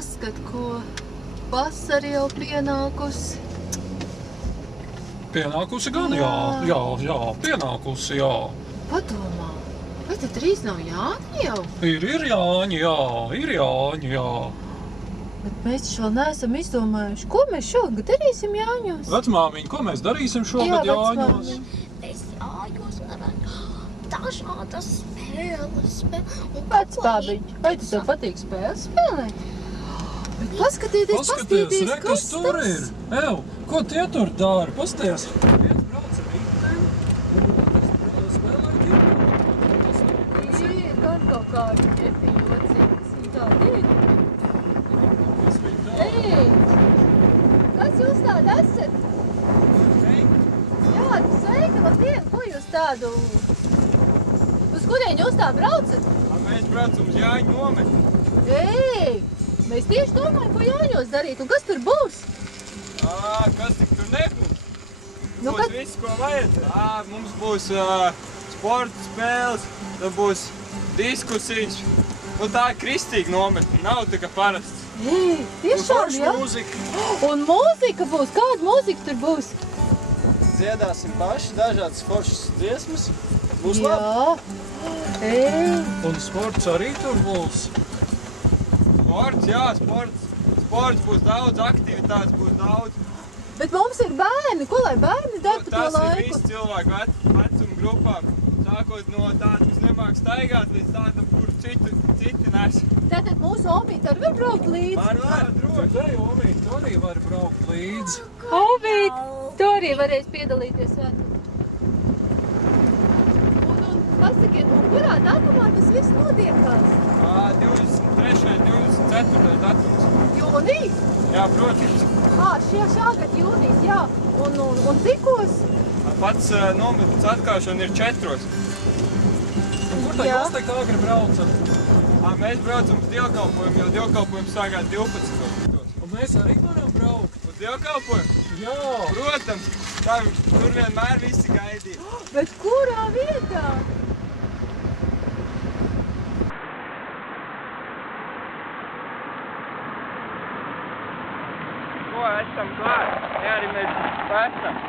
paskat, ko vasara jau pienākusi. Pienākusi gan, jā, pienākusi, jā. Padomā, vai tad drīz nav Jāņi jau? Ir Jāņi, jā. Bet mēs taču vēl neesam izdomājuši, ko mēs šogad darīsim Jāņos. Vecmāmiņ, ko mēs darīsim šogad Jāņos? Mēs Jāņos varētu dažādas spēles. Vecpābiņ, vai tu tev patīk spēles spēlēt? Bet paskatieties, re, kas tur ir. Ev, ko tie tur dara? Pasties. Viens brauc ar riteni, un otrs spēlē ģipa. Ir gan kaut kādi ģepi jocīgas. Viņi tādi ir. Kas viņi dara? Ei, kas jūs tādi esat? Jā, sveiki, labdien, ko jūs tādu... Uz kurien jūs tā braucat? Mēs braucam uz Jāņu nometni. Ei, mēs tieši domājam, ko Jāņos darīt, un kas tur būs? Kas tik tur nebūs? Nu, Būs viss, ko vajadzēs. Mums būs sporta spēles, tad būs diskusijas. Un tā ir kristīga nometne, nav tā kā parasts. Ei, tiešām, jā? Mūzika. Un mūzika būs, kāda mūzika tur būs? Dziedāsim paši dažādas foršas dziesmas. Būs labi. Jā. Ei. Un sports arī tur būs. Sports, jā, sports. Sports būs daudz, aktivitātes būs daudz. Bet mums ir bērni, ko lai bērni dara pa to Tas ir laiku? viss cilvēku vecuma grupām. Sākot no tāda, kas nemāk staigāt, līdz tādam, kur citi nes. Tātad mūsu Omīte arī var braukt līdzi? Var, droši. Te, Omīt, tu arī vari braukt līdzi. Omīte, tu arī varēs piedalīties svētkos. Un pasakiet, un kurā datumā tas viss notiekās? 23. 24. datums. Jūnijas? Jā, protams. Šāgad jūnijas, jā. Un cikos? Pats nometnes atklāšana ir 4. Kur tā jūs te agri braucat? Mēs braucam uz dievkalpojumu, jo dievkalpojums sākās 12. Un mēs arī varam braukt. Uz dievkalpojumu? Jā. Protams. Tur vienmēr visi gaidīja. Bet kurā vietā? Ko esam klāt? Jā, arī mēs esam.